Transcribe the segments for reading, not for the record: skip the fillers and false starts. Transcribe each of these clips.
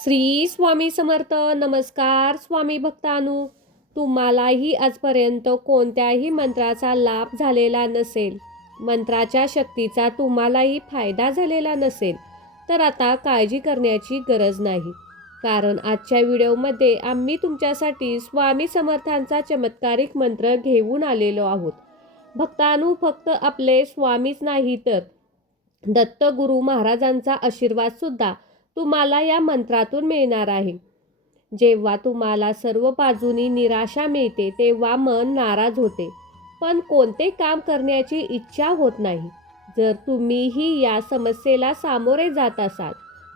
श्री स्वामी समर्थ. नमस्कार स्वामी भक्तांनो. तुम्हालाही आजपर्यंत कोणत्याही मंत्राचा लाभ झालेला नसेल, मंत्राच्या शक्तीचा तुम्हालाही फायदा झालेला नसेल, तर आता काळजी करण्याची गरज नाही. कारण आजच्या व्हिडिओमध्ये आम्ही तुमच्यासाठी स्वामी समर्थांचा चमत्कारिक मंत्र घेऊन आलेलो आहोत. भक्तांनो, फक्त आपले स्वामीच नाही तर दत्त गुरु महाराजांचा आशीर्वाद सुद्धा तुम्हाला या मंत्रातून मिळणार आहे. जेव्हा तुम्हाला सर्व बाजूनी निराशा मिळते तेव्हा मन नाराज होते, पण कोणते काम करण्याची इच्छा होत नाही. जर तुम्हीही या समस्येला सामोरे जात असाल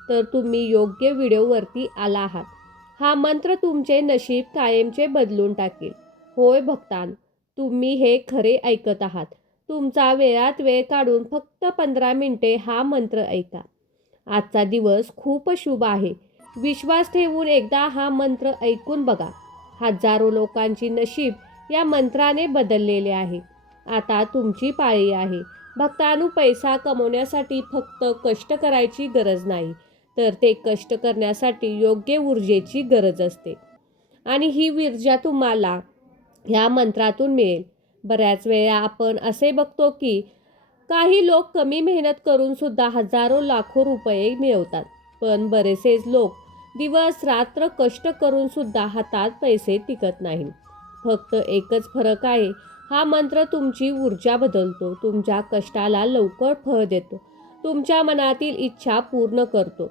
तर तुम्ही योग्य व्हिडिओवरती आला आहात. हा मंत्र तुमचे नशीब कायमचे बदलून टाकेल. होय भक्तांनो, तुम्ही हे खरे ऐकत आहात. तुमचा वेळात वेळ काढून फक्त 15 मिनिटे हा मंत्र ऐका. आजचा दिवस खूप शुभ आहे. विश्वास ठेवून एकदा हा मंत्र ऐकून बघा. हजारो लोकांची नशीब या मंत्राने बदललेले आहे. आता तुमची पाळी आहे. भक्तांनो, पैसा कमवण्यासाठी फक्त कष्ट करायची गरज नाही, तर ते कष्ट करण्यासाठी योग्य ऊर्जेची गरज असते. आणि ही ऊर्जा तुम्हाला ह्या मंत्रातून मिळेल. बऱ्याच वेळा आपण असे बघतो की काही लोक कमी मेहनत करून सुद्धा हजारो लाखो रुपये मिळवतात, पण बरेचसे लोक दिवस रात्र कष्ट करून सुद्धा हातात पैसे टिकत नाही. फक्त एकच फरक आहे, हा मंत्र तुमची ऊर्जा बदलतो, तुमच्या कष्टाला लवकर फळ देतो, तुमच्या मनातील इच्छा पूर्ण करतो.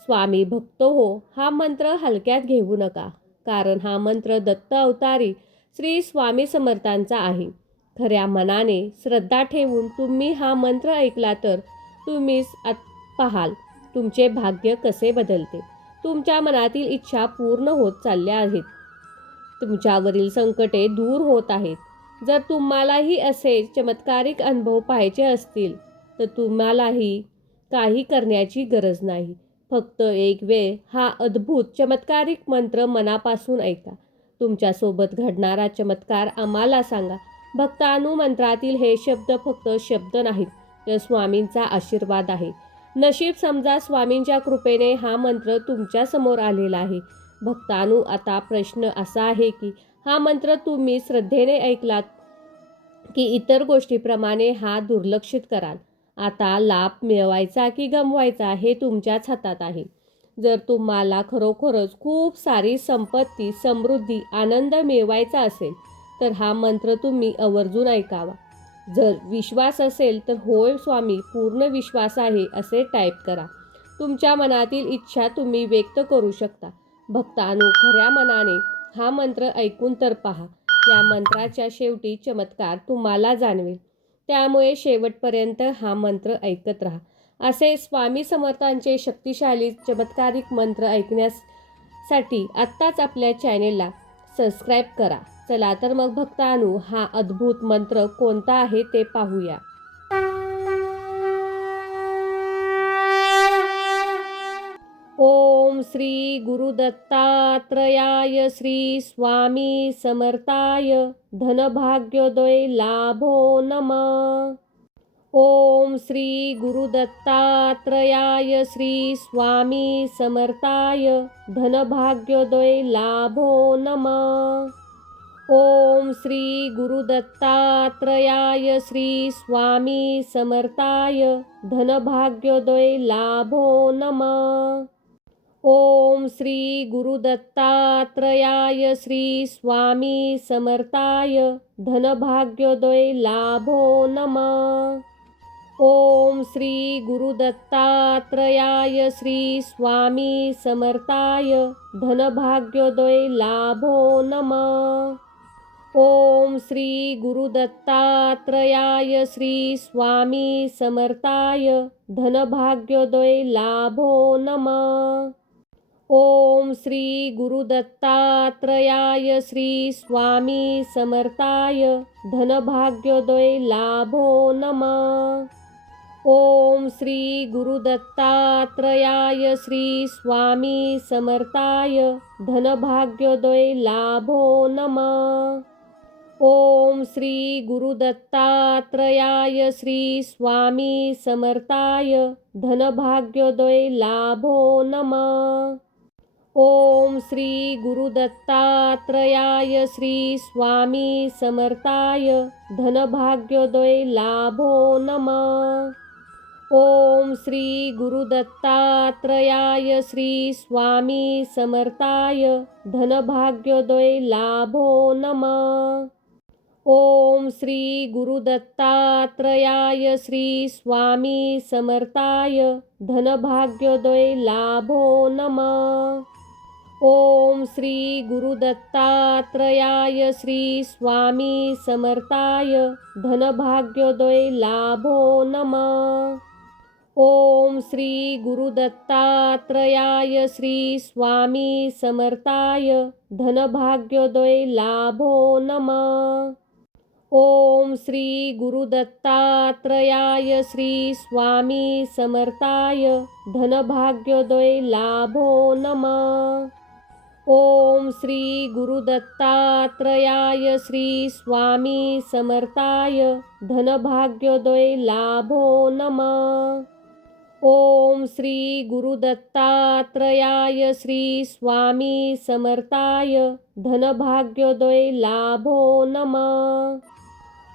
स्वामी भक्त हो, हा मंत्र हलक्यात घेऊ नका, कारण हा मंत्र दत्त अवतारी श्री स्वामी समर्थांचा आहे. खऱ्या मनाने श्रद्धा ठेवून तुम्ही हा मंत्र ऐकला तर तुम्हीच पाहाल तुमचे भाग्य कसे बदलते. तुमच्या मनातील इच्छा पूर्ण होत चालल्या आहेत. तुमच्यावरील संकटे दूर होत आहेत. जर तुम्हालाही असे चमत्कारिक अनुभव पाहायचे असतील तर तुम्हालाही काही करण्याची गरज नाही. फक्त एक वेळ हा अद्भुत चमत्कारिक मंत्र मनापासून ऐका. तुमच्यासोबत घडणारा चमत्कार आम्हाला सांगा. भक्तांनो, मंत्रातील हे शब्द फक्त शब्द नाहीत, तर स्वामींचा आशीर्वाद आहे. नशीब समजा स्वामींच्या कृपेने हा मंत्र तुमच्या समोर आलेला आहे. भक्तांनो, आता प्रश्न असा आहे की हा मंत्र तुम्ही श्रद्धेने ऐकलात की इतर गोष्टीप्रमाणे हा दुर्लक्षित कराल. आता लाभ मिळवायचा की गमवायचा हे तुमच्याच हातात आहे. जर तुम्हाला खरोखरच खूप सारी संपत्ती, समृद्धी, आनंद मिळवायचा असेल तर हा मंत्र तुम्ही आवर्जून ऐकावा. जर विश्वास असेल तर होय स्वामी, पूर्ण विश्वास आहे असे टाईप करा. तुमच्या मनातील इच्छा तुम्ही व्यक्त करू शकता. भक्तांनो, खऱ्या मनाने हा मंत्र ऐकून तर पहा. या मंत्राच्या शेवटी चमत्कार तुम्हाला जाणवेल. त्यामुळे शेवटपर्यंत हा मंत्र ऐकत राहा. असे स्वामी समर्थांचे शक्तिशाली चमत्कारिक मंत्र ऐकण्यासाठी आत्ताच आपल्या चॅनेलला सबस्क्राईब करा. चला तर मग भक्तांनो, हा अद्भुत मंत्र कोणता आहे ते पाहूया. ओम श्री गुरुदत्तात्रयाय श्री स्वामी समर्थाय धनभाग्योदय लाभो नमः. ओम श्री गुरुदत्तात्रयाय श्री स्वामी समर्थाय धनभाग्योदय लाभो नमः. ओम श्री गुरुदत्तात्रयाय श्री स्वामी समर्थाय धनभाग्योदय लाभो नमः. ओम श्री गुरुदत्तात्रयाय श्री स्वामी समर्थाय धनभाग्योदय लाभो नमः. ओम श्री गुरुदत्तात्रयाय श्री स्वामी समर्थाय धनभाग्योदय लाभो नमः. ओम श्री गुरुदत्तात्रयाय श्री स्वामी समर्थाय धनभाग्योदय लाभो नमः. ओम श्री गुरुदत्तात्रयाय श्री स्वामी समर्थाय धनभाग्योदय लाभो नमः. ओम श्री गुरुदत्तात्रयाय श्री स्वामी समर्थाय धनभाग्योदय लाभो नमः. ओम श्री गुरुदत्तात्रयाय श्री स्वामी समर्थाय धनभाग्योदय लाभो नमः. ओम श्री गुरुदत्तात्रयाय श्री स्वामी समर्थाय धनभाग्योदय लाभो नमः। ओम श्री गुरुदत्तात्रयाय श्री स्वामी समर्थाय धनभाग्योदय लाभो नमः। ओम श्री गुरुदत्तात्रयाय श्री स्वामी समर्थाय धनभाग्योदय लाभो नमः। ओम श्री गुरुदत्तात्रयाय श्री स्वामी समर्थाय धनभाग्योदय लाभो नमः। ओम श्री गुरुदत्तात्रयाय श्री स्वामी समर्थाय धनभाग्योदय लाभो नमः। ओम श्री गुरुदत्तात्रयाय श्री स्वामी समर्थाय धनभाग्योदय लाभो नमः। ओम श्री गुरुदत्तात्रयाय श्री स्वामी समर्थाय धनभाग्योदय लाभो नमः। ओम श्री गुरुदत्तात्रयाय श्री स्वामी समर्थाय धनभाग्योदय लाभो नमः।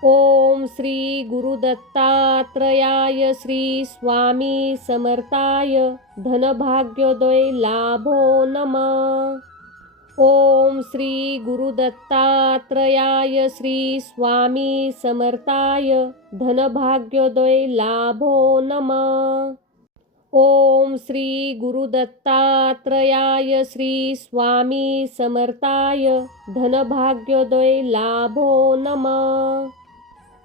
ओम श्री गुरुदत्तात्रयाय श्री स्वामी समर्थाय धनभाग्योदय लाभो नमः। ओम श्री गुरुदत्तात्रयाय श्री स्वामी समर्थाय धनभाग्योदय लाभो नमः। ओम श्री गुरुदत्तात्रयाय श्री स्वामी समर्थाय धनभाग्योदय लाभो नमः।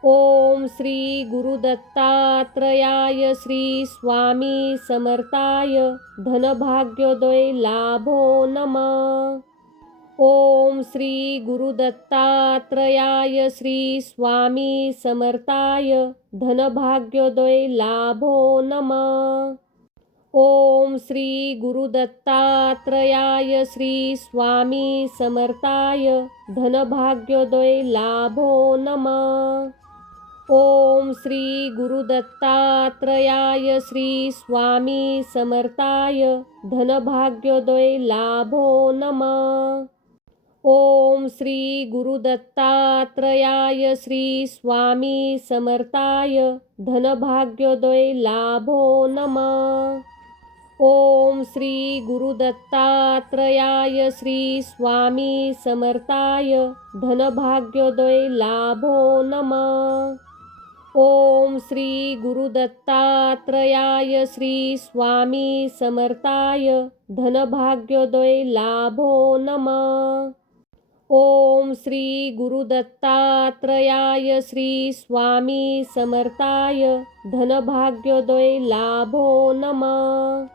ओम श्री गुरुदत्तात्रयाय श्री स्वामी समर्थाय धनभाग्योदय लाभो नमः। ओम श्री गुरुदत्तात्रयाय श्री स्वामी समर्थाय धनभाग्योदय लाभो नमः। ओम श्री गुरुदत्तात्रयाय श्री स्वामी समर्थाय धनभाग्योदय लाभो नमः। ओम श्री गुरुदत्तात्रयाय श्री स्वामी समर्थाय धनभाग्योदय लाभो नमः। ओम श्री गुरुदत्तात्रयाय श्री स्वामी समर्थाय धनभाग्योदय लाभो नमः। ओम श्री गुरुदत्तात्रयाय श्री स्वामी समर्थाय धनभाग्योदय लाभो नमः। ओम श्री गुरुदत्तात्रयाय श्री स्वामी समर्थाय धनभाग्योदय लाभो नमः। ओम श्री गुरुदत्तात्रयाय श्री स्वामी समर्थाय धनभाग्योदय लाभो नमः।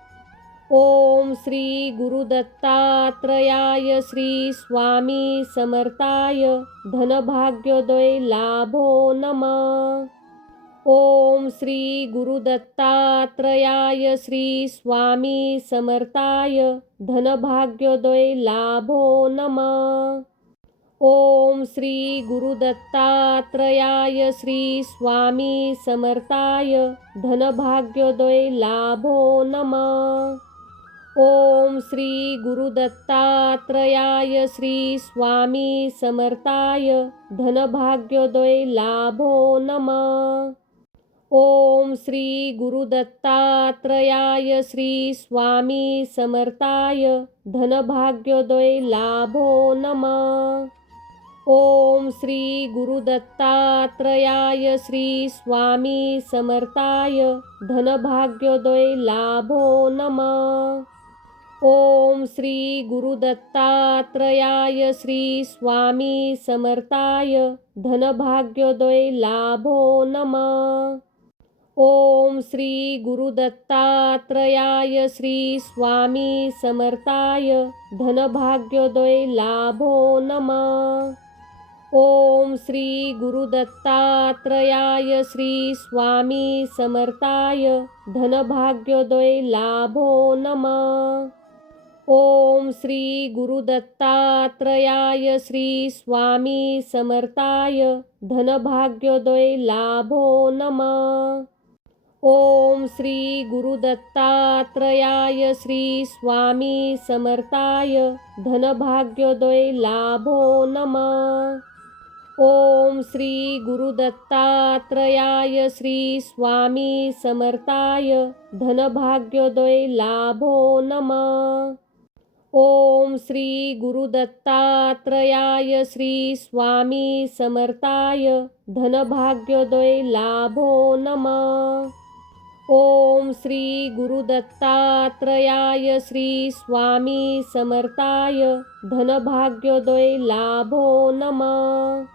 ओम श्री गुरुदत्तात्रयाय श्री स्वामी समर्थाय धनभाग्योदय लाभो नमः। ओम श्री गुरुदत्तात्रयाय श्री स्वामी समर्थाय धनभाग्योदय लाभो नमः। ओम श्री गुरुदत्तात्रयाय श्री स्वामी समर्थाय धनभाग्योदय लाभो नमः। ओम श्री गुरुदत्तात्रयाय श्री स्वामी समर्थाय धनभाग्योदय लाभो नमः। ओम श्री गुरुदत्तात्रयाय श्री स्वामी समर्थाय धनभाग्योदय लाभो नमः। ओम श्री गुरुदत्तात्रयाय श्री स्वामी समर्थाय धनभाग्योदय लाभो नमः। ओम श्री गुरुदत्तात्रयाय श्री स्वामी समर्थाय धनभाग्योदय लाभो नमः। ओम श्री गुरुदत्तात्रयाय श्री स्वामी समर्थाय धनभाग्योदय लाभो नमः। ओम श्री गुरुदत्तात्रयाय श्री स्वामी समर्थाय धनभाग्योदय लाभो नमः। ओम श्री गुरुदत्तात्रयाय श्री स्वामी समर्थाय धनभाग्योदय लाभो नमः। ओम श्री गुरुदत्तात्रयाय श्री स्वामी समर्थाय धनभाग्योदय लाभो नमः। ओम श्री गुरुदत्तात्रयाय श्री स्वामी समर्थाय धनभाग्योदय लाभो नमः। ओम श्री गुरुदत्तात्रयाय श्री स्वामी समर्थाय धनभाग्योदय लाभो नमः। ओम श्री गुरुदत्तात्रयाय श्री स्वामी समर्थाय धनभाग्योदय लाभो नमः।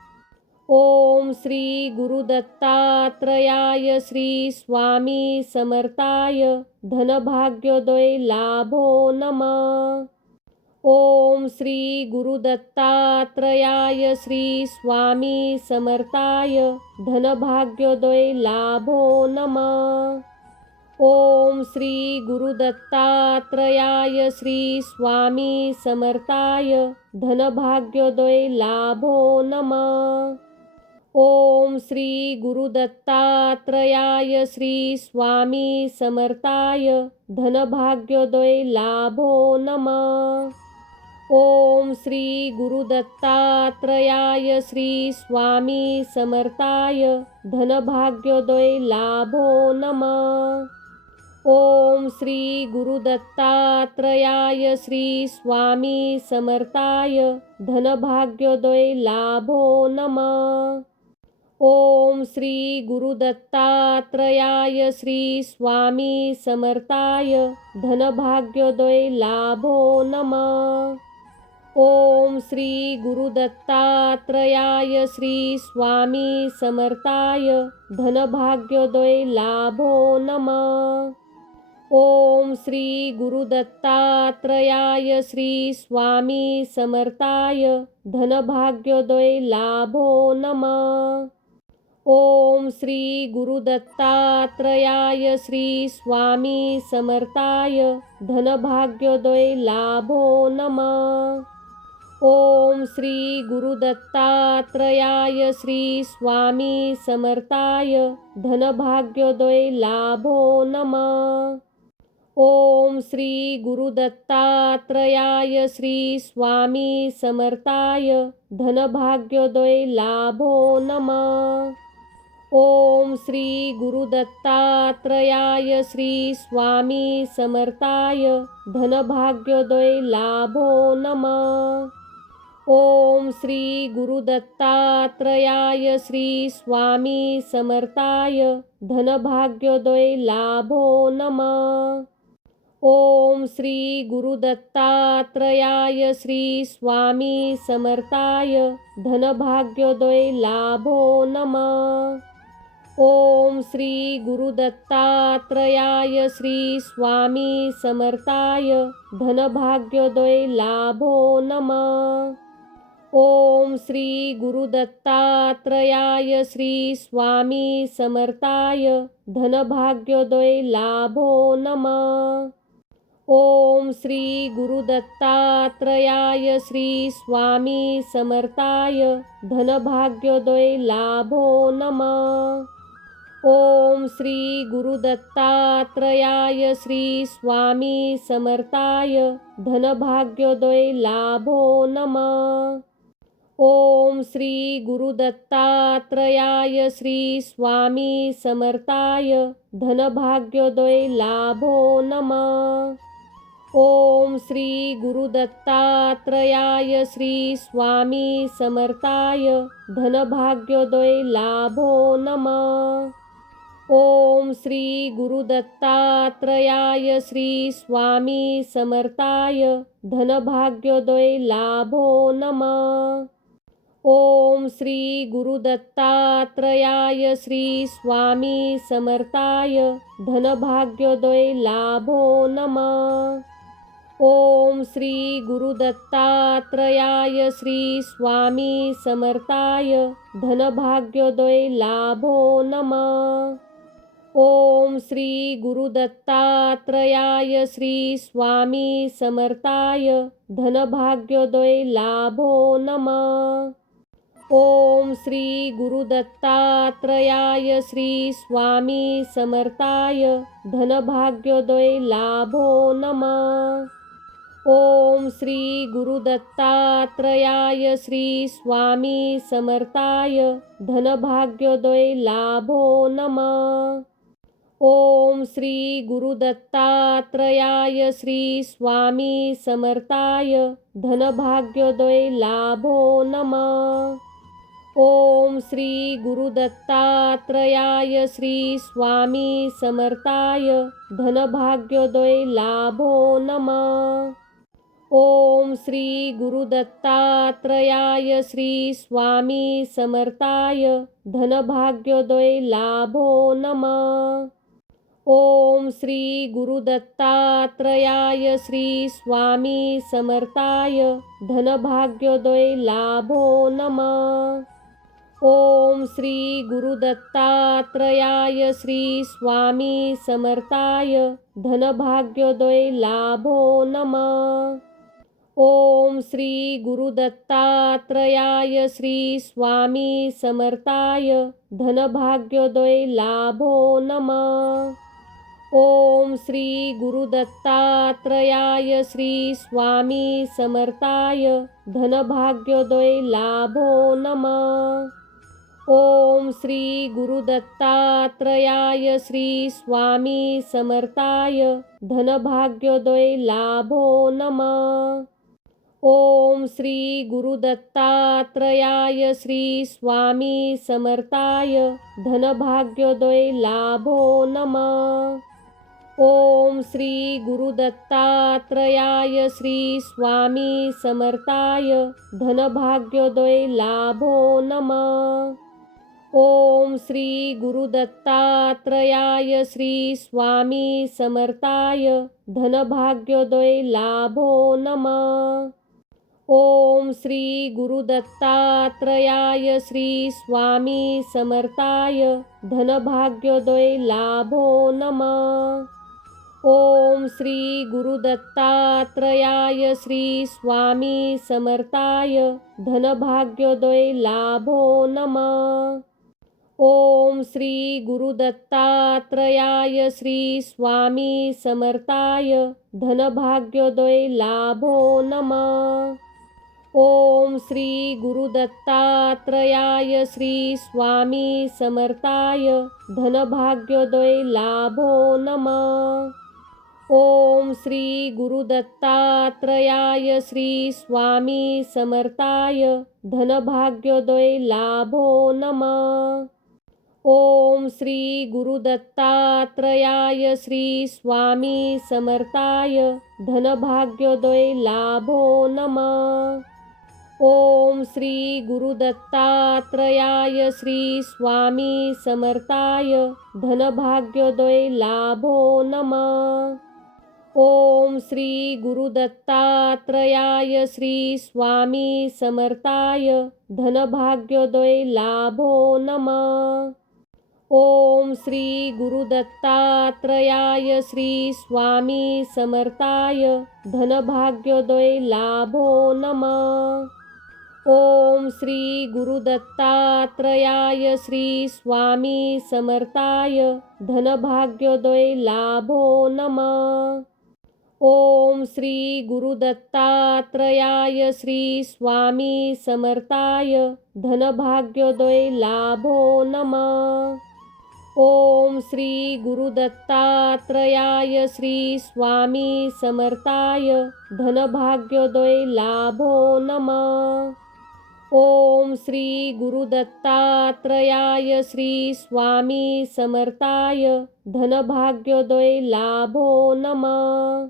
ओम श्री गुरुदत्तात्रयाय श्री स्वामी समर्थाय धनभाग्योदय लाभो नमः। ओम श्री गुरुदत्तात्रयाय श्री स्वामी समर्थाय धनभाग्योदय लाभो नमः। ओम श्री गुरुदत्तात्रयाय श्री स्वामी समर्थाय धनभाग्योदय लाभो नमः। ओम श्री गुरुदत्तात्रयाय श्री स्वामी समर्थाय धनभाग्योदय लाभो नमः। ओम श्री गुरुदत्तात्रयाय श्री स्वामी समर्थाय धनभाग्योदय लाभो नमः। ओम श्री गुरुदत्तात्रयाय श्री स्वामी समर्थाय धनभाग्योदय लाभो नमः। ओम श्री गुरुदत्तात्रयाय श्री स्वामी समर्थाय धनभाग्योदय लाभो नमः। ओम श्री गुरुदत्तात्रयाय श्री स्वामी समर्थाय धनभाग्योदय लाभो नमः। ओम श्री गुरुदत्तात्रयाय श्री स्वामी समर्थाय धनभाग्योदय लाभो नमः। ओम श्री गुरुदत्तात्रयाय श्री स्वामी समर्थाय धनभाग्योदय लाभो नमः। ओम श्री गुरुदत्तात्रयाय श्री स्वामी समर्थाय धनभाग्योदय लाभो नमः। ओम श्री गुरुदत्तात्रयाय श्री स्वामी समर्थाय धनभाग्योदय लाभो नमः। ओम श्री गुरुदत्तात्रयाय श्री स्वामी समर्थाय धनभाग्योदय लाभो नमः। ओम श्री गुरुदत्तात्रयाय श्री स्वामी समर्थाय धनभाग्योदय लाभो नमः। ओम श्री गुरुदत्तात्रयाय श्री स्वामी समर्थाय धनभाग्योदय लाभो नमः। ओम श्री गुरुदत्तात्रयाय श्री स्वामी समर्थाय धनभाग्योदय लाभो नमः। ओम श्री गुरुदत्तात्रयाय श्री स्वामी समर्थाय धनभाग्योदय लाभो नमः। ओम श्री गुरुदत्तात्रयाय श्री स्वामी समर्थाय धनभाग्योदय लाभो नमः। ओम श्री गुरुदत्तात्रयाय श्री स्वामी समर्थाय धनभाग्योदय लाभो नमः। ओम श्री गुरुदत्तात्रयाय श्री स्वामी समर्थाय धनभाग्योदय लाभो नमः। ओम श्री गुरुदत्तात्रयाय श्री स्वामी समर्थाय धनभाग्योदय लाभो नमः। ओम श्री गुरुदत्तात्रयाय श्री स्वामी समर्थाय धनभाग्योदय लाभो नमः। ओम श्री गुरुदत्तात्रयाय श्री स्वामी समर्थाय धनभाग्योदय लाभो नमः। ओम श्री गुरुदत्तात्रयाय श्री स्वामी समर्थाय धनभाग्योदय लाभो नमः। ओम श्री गुरुदत्तात्रयाय श्री स्वामी समर्थाय धनभाग्योदय लाभो नमः। ओम श्री गुरुदत्तात्रयाय श्री स्वामी समर्थाय धनभाग्योदय लाभो नमः। ओम श्री गुरुदत्तात्रयाय श्री स्वामी समर्थाय धनभाग्योदय लाभो नमः। ओम श्री गुरुदत्तात्रयाय श्री स्वामी समर्थाय धनभाग्योदय लाभो नमः। ओम श्री गुरुदत्तात्रयाय श्री स्वामी समर्थाय धनभाग्योदय लाभो नमः। ओम श्री गुरुदत्तात्रयाय श्री स्वामी समर्थाय धनभाग्योदय लाभो नमः। ओम श्री गुरुदत्तात्रयाय श्री स्वामी समर्थाय धनभाग्योदय लाभो नमः। ओम श्री गुरुदत्तात्रयाय श्री स्वामी समर्थाय धनभाग्योदय लाभो नमः। ओम श्री गुरुदत्तात्रयाय श्री स्वामी समर्थाय धनभाग्योदय लाभो नमः। ओम श्री गुरुदत्तात्रयाय श्री स्वामी समर्थाय धनभाग्योदय लाभो नमः। ओम श्री गुरुदत्तात्रयाय श्री स्वामी समर्थाय धनभाग्योदय लाभो नमः। ओम श्री गुरुदत्तात्रयाय श्री स्वामी समर्थाय धनभाग्योदय लाभो नमः। ओम श्री गुरुदत्तात्रयाय श्री स्वामी समर्थाय धनभाग्योदय लाभो नमः। ओम श्री गुरुदत्तात्रयाय श्री स्वामी समर्थाय धनभाग्योदय लाभो नमः। ओम श्री गुरुदत्तात्रयाय श्री स्वामी समर्थाय धनभाग्योदय लाभो नमः। ओम श्री गुरुदत्तात्रयाय श्री स्वामी समर्थाय धनभाग्योदय लाभो नमः। ओम श्री गुरुदत्तात्रयाय श्री स्वामी समर्थाय धनभाग्योदय लाभो नमः। ओम श्री गुरुदत्तात्रयाय श्री स्वामी समर्थाय धनभाग्योदय लाभो नमः। ओम श्री गुरुदत्तात्रयाय श्री स्वामी समर्थाय धनभाग्योदय लाभो नमः। ओम श्री गुरुदत्तात्रयाय श्री स्वामी समर्थाय धनभाग्योदय लाभो नमः। ओम श्री गुरुदत्तात्रयाय श्री स्वामी समर्थाय धनभाग्योदय लाभो नमः। ओम श्री गुरुदत्तात्रयाय श्री स्वामी समर्थाय धनभाग्योदय लाभो नमः। ओम श्री गुरुदत्तात्रयाय श्री स्वामी समर्थाय धनभाग्योदय लाभो नमः। ओम श्री गुरुदत्तात्रयाय श्री स्वामी समर्थाय धनभाग्योदय लाभो नमः। ओम श्री गुरुदत्तात्रयाय श्री स्वामी समर्थाय धनभाग्योदय लाभो नमः। ओम श्री गुरुदत्तात्रयाय श्री स्वामी समर्थाय धनभाग्योदय लाभो नमः। ओम श्री गुरुदत्तात्रयाय श्री स्वामी समर्थाय धनभाग्योदय लाभो नमः।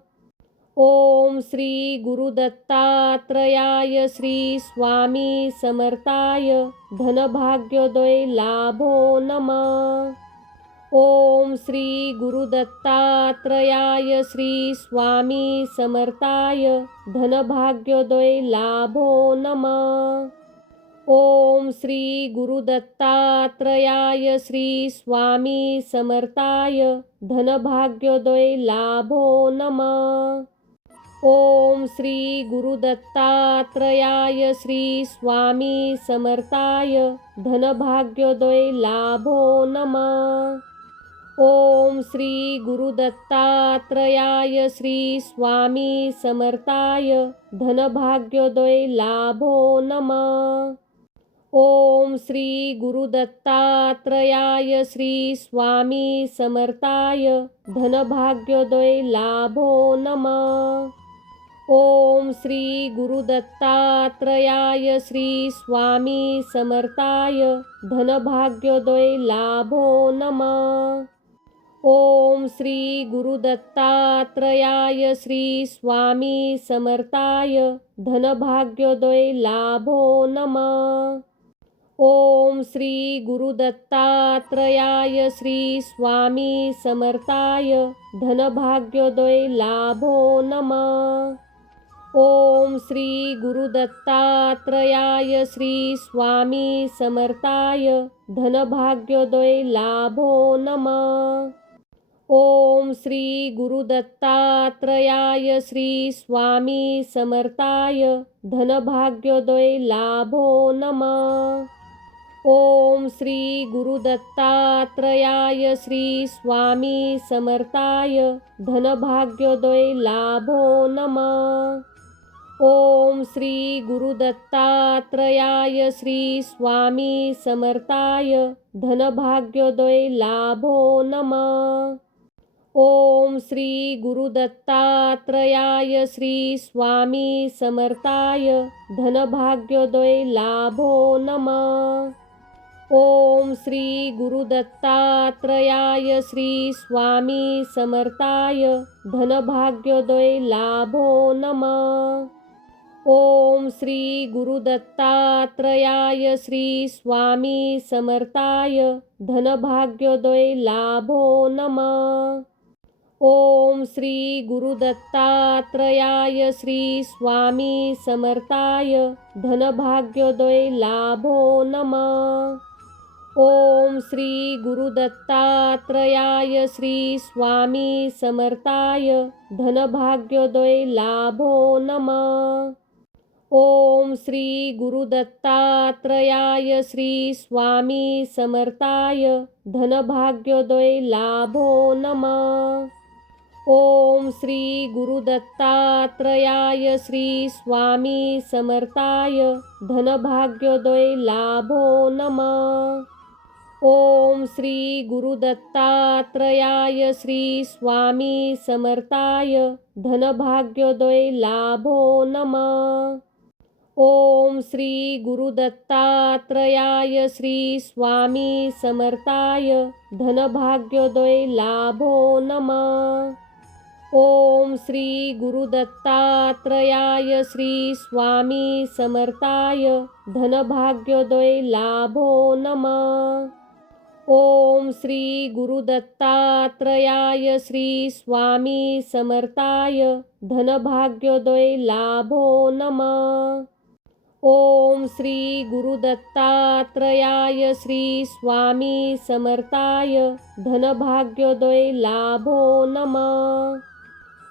ओम श्री गुरुदत्तात्रयाय श्री स्वामी समर्थाय धनभाग्योदय लाभो नमः। ओम श्री गुरुदत्तात्रयाय श्री स्वामी समर्थाय धनभाग्योदय लाभो नमः। ओम श्री गुरुदत्तात्रयाय श्री स्वामी समर्थाय धनभाग्योदय लाभो नमः। ओम श्री गुरुदत्तात्रयाय श्री स्वामी समर्थाय धनभाग्योदय लाभो नमः। ओम श्री गुरुदत्तात्रयाय श्री स्वामी समर्थाय धनभाग्योदय लाभो नमः। ओम श्री गुरुदत्तात्रयाय श्री स्वामी समर्थाय धनभाग्योदय लाभो नमः। ओम श्री गुरुदत्तात्रयाय श्री स्वामी समर्थाय धनभाग्योदय लाभो नमः। ओम श्री गुरुदत्तात्रयाय श्री स्वामी समर्थाय धनभाग्योदय लाभो नमः। ओम श्री गुरुदत्तात्रयाय श्री स्वामी समर्थाय धनभाग्योदय लाभो नमः। ओम श्री गुरुदत्तात्रयाय श्री स्वामी समर्थाय धनभाग्योदय लाभो नमः। ओम श्री गुरुदत्तात्रयाय श्री स्वामी समर्थाय धनभाग्योदय लाभो नमः। ओम श्री गुरुदत्तात्रयाय श्री स्वामी समर्थाय धनभाग्योदय लाभो नमः। ओम श्री गुरुदत्तात्रयाय श्री स्वामी समर्थाय धनभाग्योदय लाभो नमः। ओम श्री गुरुदत्तात्रयाय श्री स्वामी समर्थाय धनभाग्योदय लाभो नमः। ओम श्री गुरुदत्तात्रयाय श्री स्वामी समर्थाय धनभाग्योदय लाभो नमः। ओम श्री गुरुदत्तात्रयाय श्री स्वामी समर्थाय धनभाग्योदय लाभो नमः। ओम श्री गुरुदत्तात्रयाय श्री स्वामी समर्थाय धनभाग्योदय लाभो नमः। ओम श्री गुरुदत्तात्रयाय श्री स्वामी समर्थाय धनभाग्योदय लाभो नमः। ओम श्री गुरुदत्तात्रयाय श्री स्वामी समर्थाय धनभाग्योदय लाभो नमः। ओम श्री गुरुदत्तात्रयाय श्री स्वामी समर्थाय धनभाग्योदय लाभो नमः। ओम श्री गुरुदत्तात्रयाय श्री स्वामी समर्थाय धनभाग्योदय लाभो नमः। ओम श्री गुरुदत्तात्रयाय श्री स्वामी समर्थाय धनभाग्योदय लाभो नमः। ओम श्री गुरुदत्तात्रयाय श्री स्वामी समर्थाय धनभाग्योदय लाभो नमः। ओम श्री गुरुदत्तात्रयाय श्री स्वामी समर्थाय धनभाग्योदय लाभो नमः। ओम श्री गुरुदत्तात्रयाय श्री स्वामी समर्थाय धनभाग्योदय लाभो नमः।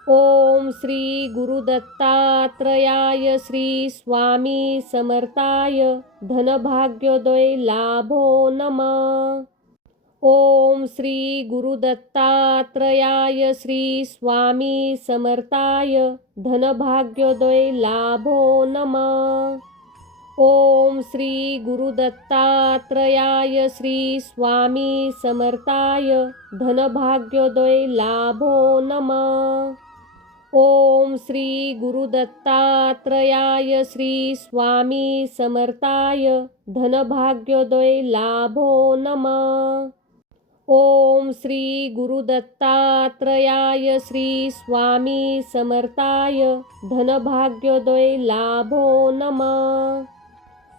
ओम श्री गुरुदत्तात्रयाय श्री स्वामी समर्थाय धनभाग्योदय लाभो नमः। ओम श्री गुरुदत्तात्रयाय श्री स्वामी समर्थाय धनभाग्योदय लाभो नमः। ओम श्री गुरुदत्तात्रयाय श्री स्वामी समर्थाय धनभाग्योदय लाभो नमः। ओम श्री गुरुदत्तात्रयाय श्री स्वामी समर्थाय धनभाग्योदय लाभो नमः। ओम श्री गुरुदत्तात्रयाय श्री स्वामी समर्थाय धनभाग्योदय लाभो नमः।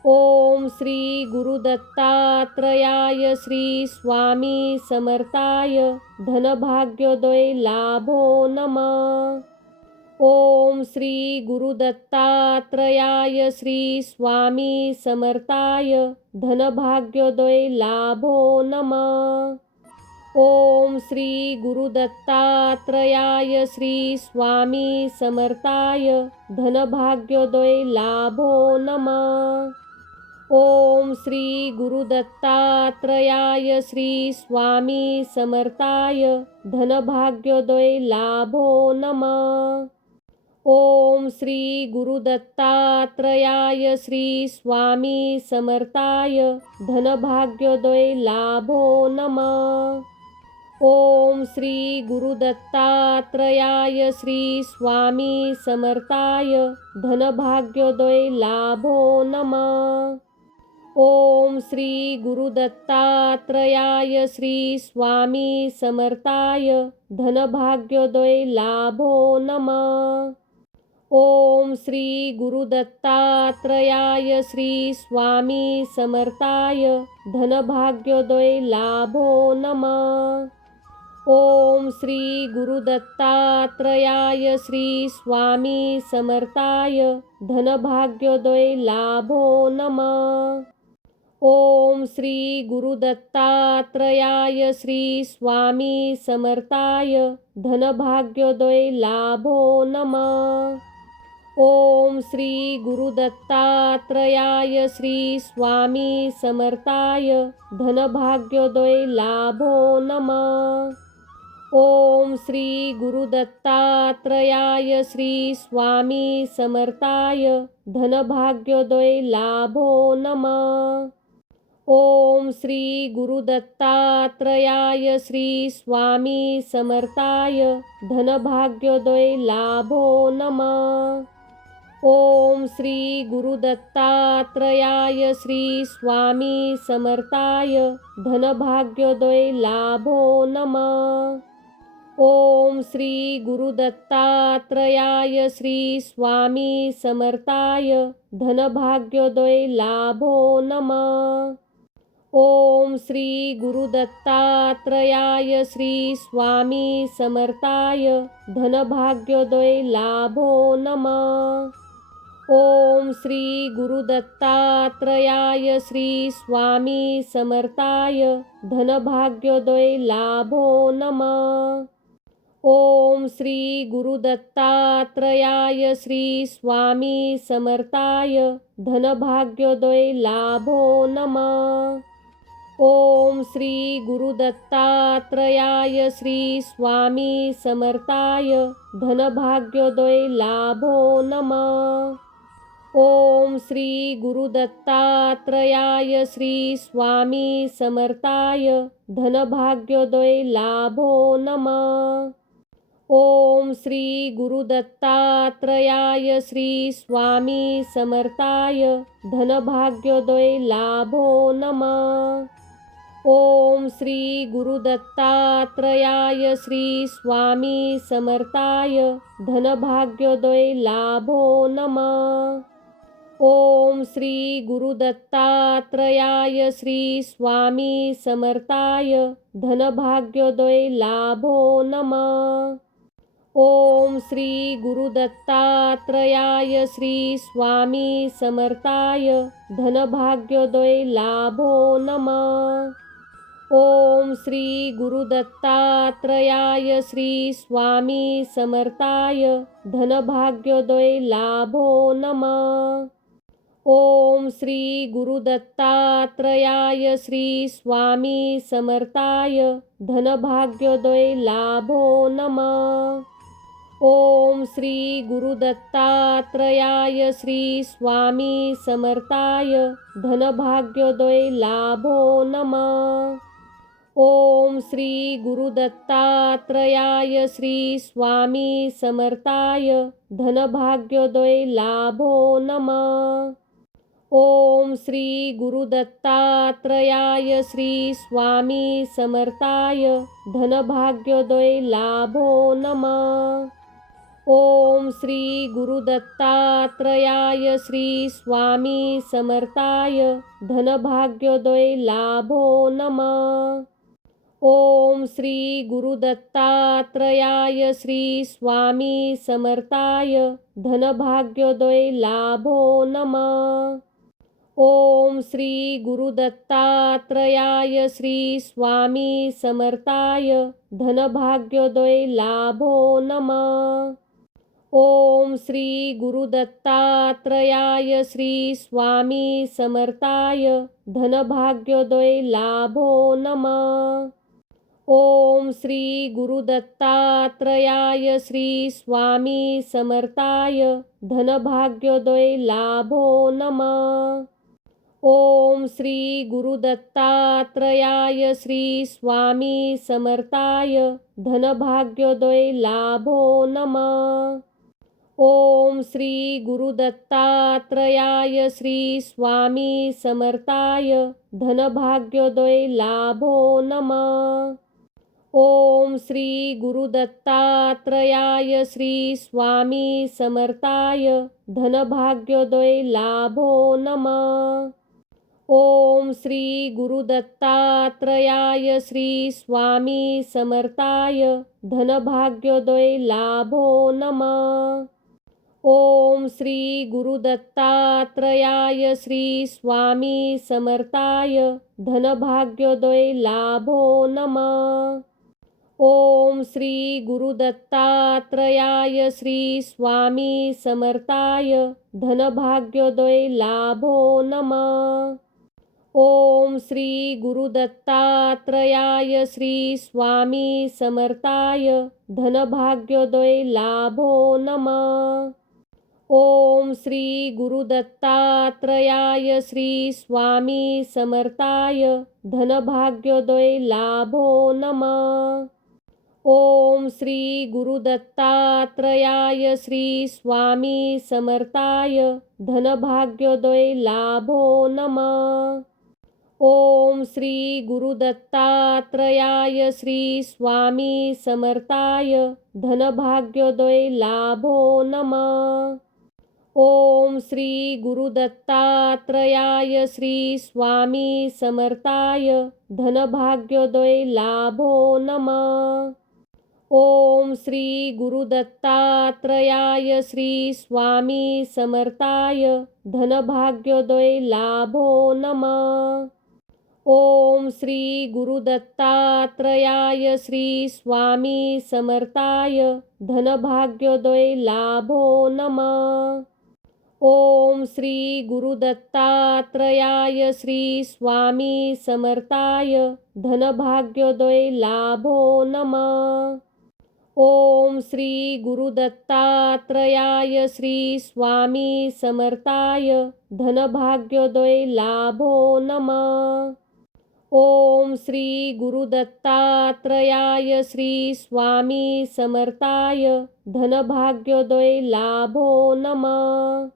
ओम श्री गुरुदत्तात्रयाय श्री स्वामी समर्थाय धनभाग्योदय लाभो नमः। ओम श्री गुरुदत्तात्रयाय श्री स्वामी समर्थाय धनभाग्योदय लाभो नमः। ओम श्री गुरुदत्तात्रयाय श्री स्वामी समर्थाय धनभाग्योदय लाभो नमः। ओम श्री गुरुदत्तात्रयाय श्री स्वामी समर्थाय धनभाग्योदय लाभो नमः। ओम श्री गुरुदत्तात्रयाय श्री स्वामी समर्थाय धनभाग्योदय लाभो नमः। ओम श्री गुरुदत्तात्रयाय श्री स्वामी समर्थाय धनभाग्योदय लाभो नमः। ओम श्री गुरुदत्तात्रयाय श्री स्वामी समर्थाय धनभाग्योदय लाभो नमः। ओम श्री गुरुदत्तात्रयाय श्री स्वामी समर्थाय धनभाग्योदय लाभो नमः। ओम श्री गुरुदत्तात्रयाय श्री स्वामी समर्थाय धनभाग्योदय लाभो नमः। ओम श्री गुरुदत्तात्रयाय श्री स्वामी समर्थाय धनभाग्योदय लाभो नमः। ओम श्री गुरुदत्तात्रयाय श्री स्वामी समर्थाय धनभाग्योदय लाभो नमः। ओम श्री गुरुदत्तात्रयाय श्री स्वामी समर्थाय धनभाग्योदय लाभो नमः। ओम श्री गुरुदत्तात्रयाय श्री स्वामी समर्थाय धनभाग्योदय लाभो नमः। ओम श्री गुरुदत्तात्रयाय श्री स्वामी समर्थाय धनभाग्योदय लाभो नमः। ओम श्री गुरुदत्तात्रयाय श्री स्वामी समर्थाय धनभाग्योदय लाभो नमः। ओम श्री गुरुदत्तात्रयाय श्री स्वामी समर्थाय धनभाग्योदय लाभो नमः। ओम श्री गुरुदत्तात्रयाय श्री स्वामी समर्थाय धनभाग्योदय लाभो नमः। ओम श्री गुरुदत्तात्रयाय श्री स्वामी समर्थाय धनभाग्योदय लाभो नमः। ओम श्री गुरुदत्तात्रयाय श्री स्वामी समर्थाय धनभाग्योदय लाभो नमः। ओम श्री गुरुदत्तात्रयाय श्री स्वामी समर्थाय धनभाग्योदय लाभो नमः। ओम श्री गुरुदत्तात्रयाय श्री स्वामी समर्थाय धनभाग्योदय लाभो नमः। ओम श्री गुरुदत्तात्रयाय श्री स्वामी समर्थाय धनभाग्योदय लाभो नमः। ओम श्री गुरुदत्तात्रयाय श्री स्वामी समर्थाय धनभाग्योदय लाभो नमः। ओम श्री गुरुदत्तात्रयाय श्री स्वामी समर्थाय धनभाग्योदय लाभो नमः। ओम श्री गुरुदत्तात्रयाय श्री स्वामी समर्थाय धनभाग्योदय लाभो नमः। ओम श्री गुरुदत्तात्रयाय श्री स्वामी समर्थाय धनभाग्योदय लाभो नमः। ओम श्री गुरुदत्तात्रयाय श्री स्वामी समर्थाय धनभाग्योदय लाभो नमः। ओम श्री गुरुदत्तात्रयाय श्री स्वामी समर्थाय धनभाग्योदय लाभो नमः। ओम श्री गुरुदत्तात्रयाय श्री स्वामी समर्थाय धनभाग्योदय लाभो नमः। ओम श्री गुरुदत्तात्रयाय श्री स्वामी समर्थाय धनभाग्योदय लाभो नमः। ओम श्री गुरुदत्तात्रयाय श्री स्वामी समर्थाय धनभाग्योदय लाभो नमः। ओम श्री गुरुदत्तात्रयाय श्री स्वामी समर्थाय धनभाग्योदय लाभो नमः। ओम श्री गुरुदत्तात्रयाय श्री स्वामी समर्थाय धनभाग्योदय लाभो नमः। ओम श्री गुरुदत्तात्रयाय श्री स्वामी समर्थाय धनभाग्योदय लाभो नमः। ओम श्री गुरुदत्तात्रयाय श्री स्वामी समर्थाय धनभाग्योदय लाभो नमः। ओम श्री गुरुदत्तात्रयाय श्री स्वामी समर्थाय धनभाग्योदय लाभो नमः। ओम श्री गुरुदत्तात्रयाय श्री स्वामी समर्थाय धनभाग्योदय लाभो नमः। ओम श्री गुरुदत्तात्रयाय श्री स्वामी समर्थाय धनभाग्योदय लाभो नमः। ओम श्री गुरुदत्तात्रयाय श्री स्वामी समर्थाय धनभाग्योदय लाभो नमः। ओम श्री गुरुदत्तात्रयाय श्री स्वामी समर्थाय धनभाग्योदय लाभो नमः। ओम श्री गुरुदत्तात्रयाय श्री स्वामी समर्थाय धनभाग्योदय लाभो नमः। ओम श्री गुरुदत्तात्रयाय श्री स्वामी समर्थाय धनभाग्योदय लाभो नमः। ओम श्री गुरुदत्तात्रयाय श्री स्वामी समर्थाय धनभाग्योदय लाभो नमः। ओम श्री गुरुदत्तात्रयाय श्री स्वामी समर्थाय धनभाग्योदय लाभो नमः। ओम श्री गुरुदत्तात्रयाय श्री स्वामी समर्थाय धनभाग्योदय लाभो नमः। ओम श्री गुरुदत्तात्रयाय श्री स्वामी समर्थाय धनभाग्योदय लाभो नमः। ओम श्री गुरुदत्तात्रयाय श्री स्वामी समर्थाय धनभाग्योदय लाभो नमः। ओम श्री गुरुदत्तात्रयाय श्री स्वामी समर्थाय धनभाग्योदय लाभो नमः। ओम श्री गुरुदत्तात्रयाय श्री स्वामी समर्थाय धनभाग्योदय लाभो नमः। ओम श्री गुरुदत्तात्रयाय श्री स्वामी समर्थाय धनभाग्योदय लाभो नमः।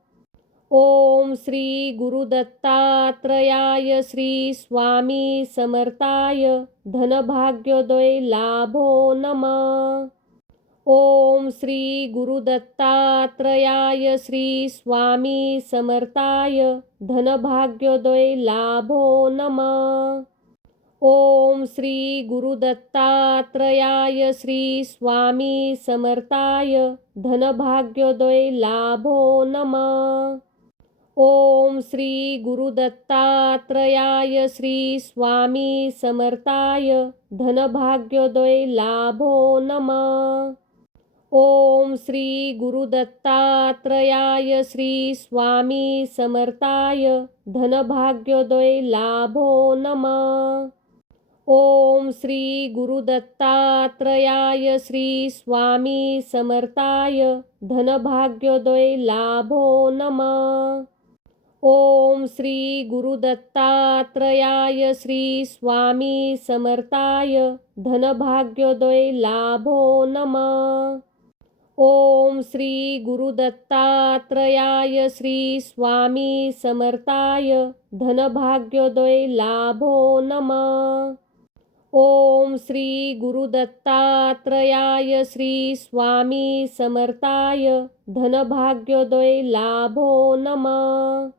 ओम श्री गुरुदत्तात्रयाय श्री स्वामी समर्थाय धनभाग्योदय लाभो नमः। ओम श्री गुरुदत्तात्रयाय श्री स्वामी समर्थाय धनभाग्योदय लाभो नमः। ओम श्री गुरुदत्तात्रयाय श्री स्वामी समर्थाय धनभाग्योदय लाभो नमः। ओम श्री गुरुदत्तात्रयाय श्री स्वामी समर्थाय धनभाग्योदय लाभो नमः। ओम श्री गुरुदत्तात्रयाय श्री स्वामी समर्थाय धनभाग्योदय लाभो नमः। ओम श्री गुरुदत्तात्रयाय श्री स्वामी समर्थाय धनभाग्योदय लाभो नमः। ओम श्री गुरुदत्तात्रयाय श्री स्वामी समर्थाय धनभाग्योदय लाभो नमः। ओम श्री गुरुदत्तात्रयाय श्री स्वामी समर्थाय धनभाग्योदय लाभो नमः। ओम श्री गुरुदत्तात्रयाय श्री स्वामी समर्थाय धनभाग्योदय लाभो नमः।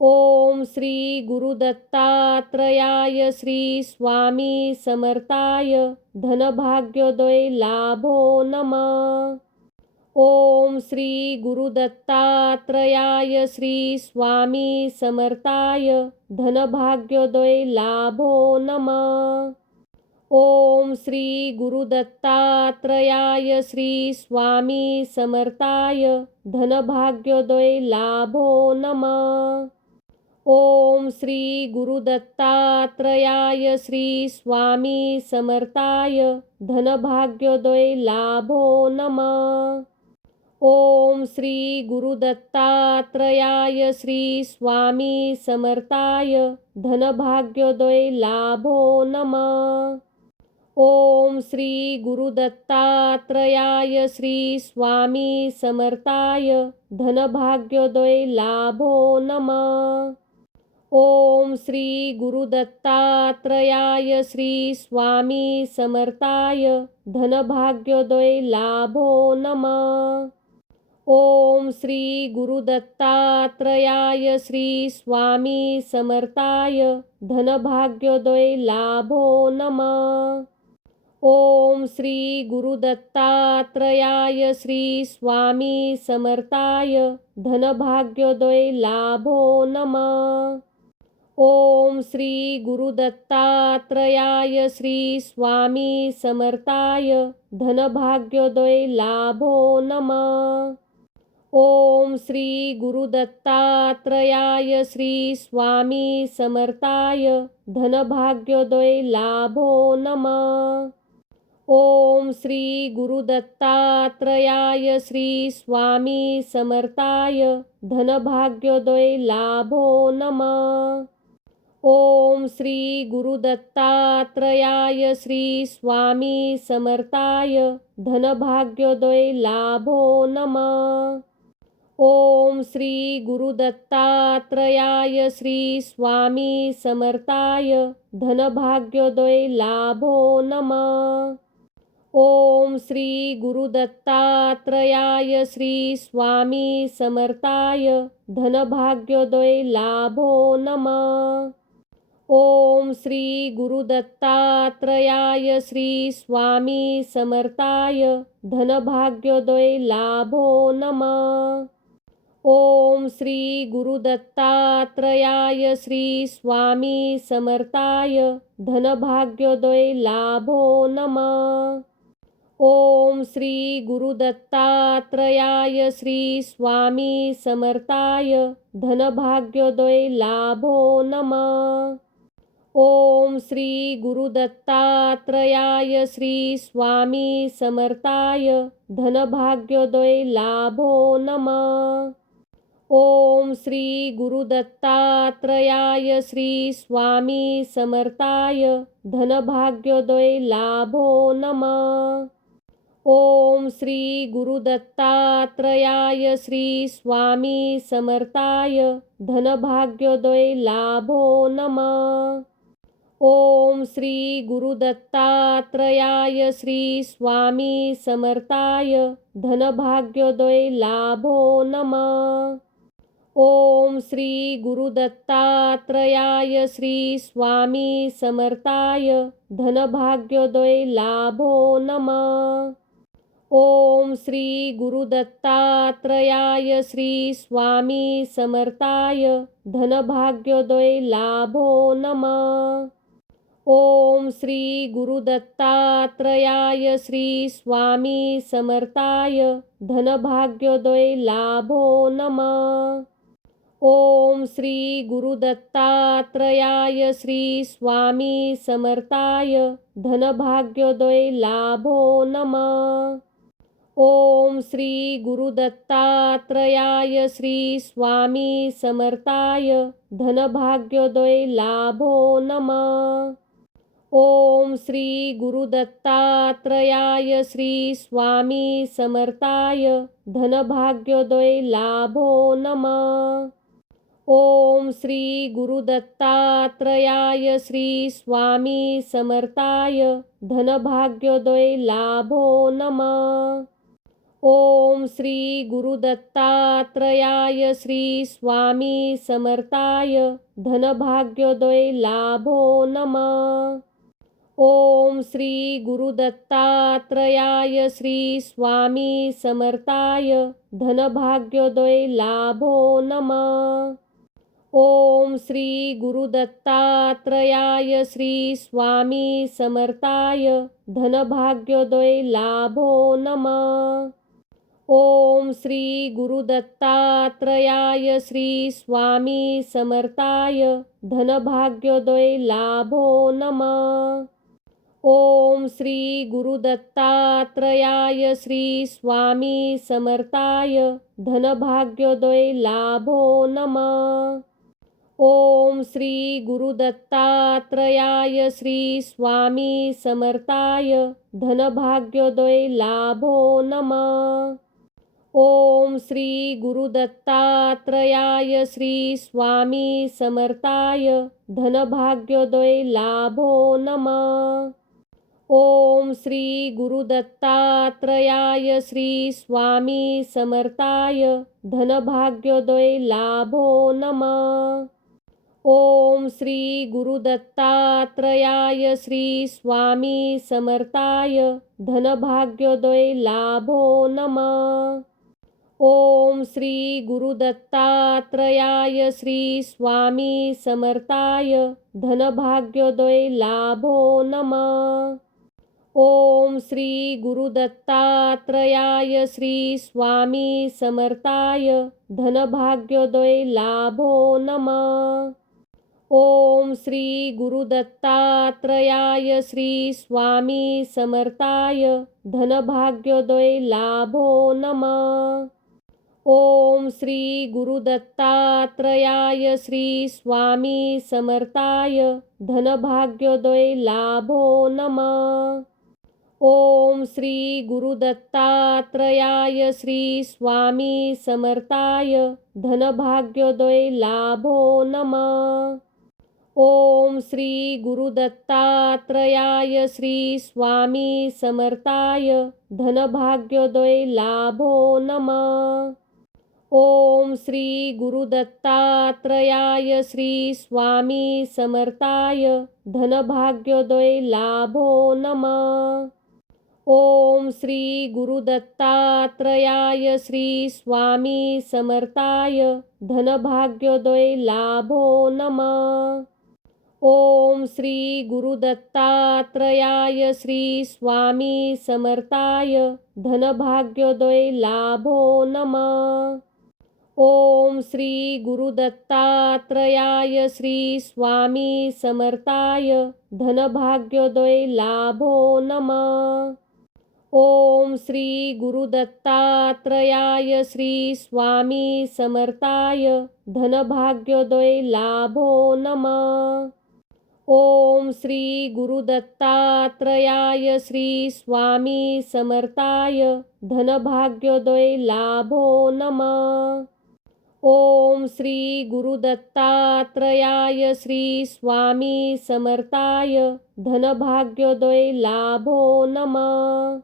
ओम श्री गुरुदत्तात्रयाय श्री स्वामी समर्थाय धनभाग्योदय लाभो नमः। ओम श्री गुरुदत्तात्रयाय श्री स्वामी समर्थाय धनभाग्योदय लाभो नमः। ओम श्री गुरुदत्तात्रयाय श्री स्वामी समर्थाय धनभाग्योदय लाभो नमः। ओम श्री गुरुदत्तात्रयाय श्री स्वामी समर्थाय धनभाग्योदय लाभो नमः। ओम श्री गुरुदत्तात्रयाय श्री स्वामी समर्थाय धनभाग्योदय लाभो नमः। ओम श्री गुरुदत्तात्रयाय श्री स्वामी समर्थाय धनभाग्योदय लाभो नमः। ओम श्री गुरुदत्तात्रयाय श्री स्वामी समर्थाय धनभाग्योदय लाभो नमः। ओम श्री गुरुदत्तात्रयाय श्री स्वामी समर्थाय धनभाग्योदय लाभो नमः। ओम श्री गुरुदत्तात्रयाय श्री स्वामी समर्थाय धनभाग्योदय लाभो नमः। ओम श्री गुरुदत्तात्रयाय श्री स्वामी समर्थाय धनभाग्योदय लाभो नमः। ओम श्री गुरुदत्तात्रयाय श्री स्वामी समर्थाय धनभाग्योदय लाभो नमः। ओम श्री गुरुदत्तात्रयाय श्री स्वामी समर्थाय धनभाग्योदय लाभो नमः। ओम श्री गुरुदत्तात्रयाय श्री स्वामी समर्थाय धनभाग्योदय लाभो नमः। ओम श्री गुरुदत्तात्रयाय श्री स्वामी समर्थाय धनभाग्योदय लाभो नमः। ओम श्री गुरुदत्तात्रयाय श्री स्वामी समर्थाय धनभाग्योदय लाभो नमः। ओम श्री गुरुदत्तात्रयाय श्री स्वामी समर्थाय धनभाग्योदय लाभो नमः। ओम श्री गुरुदत्तात्रयाय श्री स्वामी समर्थाय धनभाग्योदय लाभो नमः। ओम श्री गुरुदत्तात्रयाय श्री स्वामी समर्थाय धनभाग्योदय लाभो नमः। ओम श्री गुरुदत्तात्रयाय श्री स्वामी समर्थाय धनभाग्योदय लाभो नमः। ओम श्री गुरुदत्तात्रयाय श्री स्वामी समर्थाय धनभाग्योदय लाभो नमः। ओम श्री गुरुदत्तात्रयाय श्री स्वामी समर्थाय धनभाग्योदय लाभो नमः। ओम श्री गुरुदत्तात्रयाय श्री स्वामी समर्थाय धनभाग्योदय लाभो नमः। ओम श्री गुरुदत्तात्रयाय श्री स्वामी समर्थाय धनभाग्योदय लाभो नमः। ओम श्री गुरुदत्तात्रयाय श्री स्वामी समर्थाय धनभाग्योदय लाभो नमः। ओम श्री गुरुदत्तात्रयाय श्री स्वामी समर्थाय धनभाग्योदय लाभो नमः। ओम श्री गुरुदत्तात्रयाय श्री स्वामी समर्थाय धनभाग्योदय लाभो नमः। ओम श्री गुरुदत्तात्रयाय श्री स्वामी समर्थाय धनभाग्योदय लाभो नमः। ओम श्री गुरुदत्तात्रयाय श्री स्वामी समर्थाय धनभाग्योदय लाभो नमः। ओम श्री गुरुदत्तात्रयाय श्री स्वामी समर्थाय धनभाग्योदय लाभो नमः। ओम श्री गुरुदत्तात्रयाय श्री स्वामी समर्थाय धनभाग्योदय लाभो नमः। ओम श्री गुरुदत्तात्रयाय श्री स्वामी समर्थाय धनभाग्योदय लाभो नमः। ओम श्री गुरुदत्तात्रयाय श्री स्वामी समर्थाय धनभाग्योदय लाभो नमः। ओम श्री गुरुदत्तात्रयाय श्री स्वामी समर्थाय धनभाग्योदय लाभो नमः। ओम श्री गुरुदत्तात्रयाय श्री स्वामी समर्थाय धनभाग्योदय लाभो नमः। ओम श्री गुरुदत्तात्रयाय श्री स्वामी समर्थाय धनभाग्योदय लाभो नमः। ओम श्री गुरुदत्तात्रयाय श्री स्वामी समर्थाय धनभाग्योदय लाभो नमः। ओम श्री गुरुदत्तात्रयाय श्री स्वामी समर्थाय धनभाग्योदय लाभो नमः। ओम श्री गुरुदत्तात्रयाय श्री स्वामी समर्थाय धनभाग्योदय लाभो नमः। ओम श्री गुरुदत्तात्रयाय श्री स्वामी समर्थाय धनभाग्योदय लाभो नमः। ओम श्री गुरुदत्तात्रयाय श्री स्वामी समर्थाय धनभाग्योदय लाभो नमः। ओम श्री गुरुदत्तात्रयाय श्री स्वामी समर्थाय धनभाग्योदय लाभो नमः। ओम श्री गुरुदत्तात्रयाय श्री स्वामी समर्थाय धनभाग्योदय लाभो नमः। ओम श्री गुरुदत्तात्रयाय श्री स्वामी समर्थाय धनभाग्योदय लाभो नमः। ओम श्री गुरुदत्तात्रयाय श्री स्वामी समर्थाय धनभाग्योदय लाभो नमः। ओम श्री गुरुदत्तात्रयाय श्री स्वामी समर्थाय धनभाग्योदय लाभो नमः। ओम श्री गुरुदत्तात्रयाय श्री स्वामी समर्थाय धनभाग्योदय लाभो नमः। ओम श्री गुरुदत्तात्रयाय श्री स्वामी समर्थाय धनभाग्योदय लाभो नमः। ओम श्री गुरुदत्तात्रयाय श्री स्वामी समर्थाय धनभाग्योदय लाभो नमः। ओम श्री गुरुदत्तात्रयाय श्री स्वामी समर्थाय धनभाग्योदय लाभो नमः। ओम श्री गुरुदत्तात्रयाय श्री स्वामी समर्थाय धनभाग्योदय लाभो नमः। ओम श्री गुरुदत्तात्रयाय श्री स्वामी समर्थाय धनभाग्योदय लाभो नमः।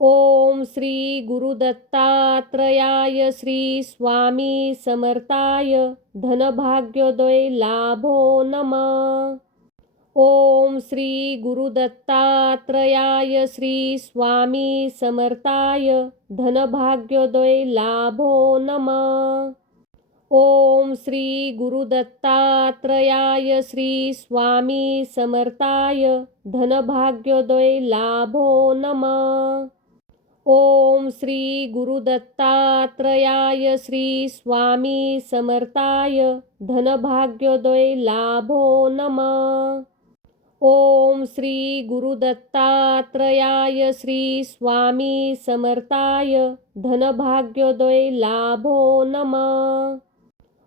ओम श्री गुरुदत्तात्रयाय श्री स्वामी समर्थाय धनभाग्योदय लाभो नमः। ओम श्री गुरुदत्तात्रयाय श्री स्वामी समर्थाय धनभाग्योदय लाभो नमः। ओम श्री गुरुदत्तात्रयाय श्री स्वामी समर्थाय धनभाग्योदय लाभो नमः। ओम श्री गुरुदत्तात्रयाय श्री स्वामी समर्थाय धनभाग्योदय लाभो नमः। ओम श्री गुरुदत्तात्रयाय श्री स्वामी समर्थाय धनभाग्योदय लाभो नमः।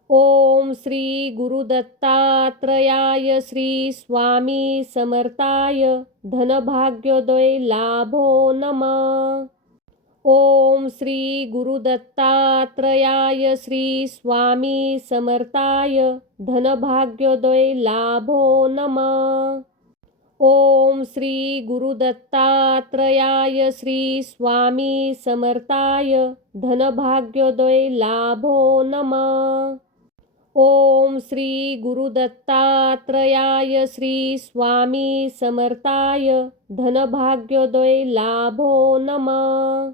ओम श्री गुरुदत्तात्रयाय श्री स्वामी समर्थाय धनभाग्योदय लाभो नमः। ओम श्री गुरुदत्तात्रयाय श्री स्वामी समर्थाय धनभाग्योदय लाभो नमः। ओम श्री गुरुदत्तात्रयाय श्री स्वामी समर्थाय धनभाग्योदय लाभो नमः। ओम श्री गुरुदत्तात्रयाय श्री स्वामी समर्थाय धनभाग्योदय लाभो नमः.